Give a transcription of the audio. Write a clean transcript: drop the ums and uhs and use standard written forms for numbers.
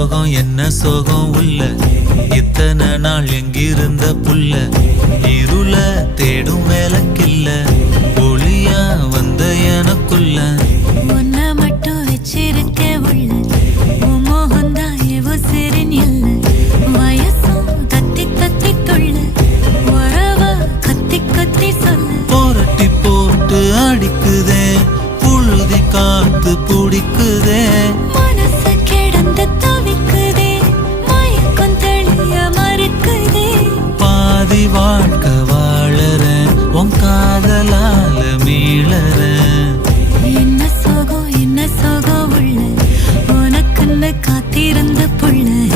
என்ன சோகம் உள்ள இத்தனை நாள் எங்கிருந்த புல்ல இருள தேடும் வேலைக்கில்ல ஒளியா வந்த எனக்குள்ள உன்னை மட்டும் வச்சிருக்க உள்ள உன் மோகந்தான் எவோ சிறின் இல்ல வயசும் தத்தி தத்தி தொள்ள உறவ கத்தி கத்தி சொல்ல போரட்டி போட்டு அடிக்குதே புழுதி காத்து பிடிக்குதே மனசு கிடந்து தவிக்குதே மயக்கம் தெளிய மறுக்குதே பாதி வாழ்க்கை வாழறேன் உன் காதலால மீளறேன் என்ன சோகம் உள்ள உனக்குன்னு காத்திருந்த புள்ள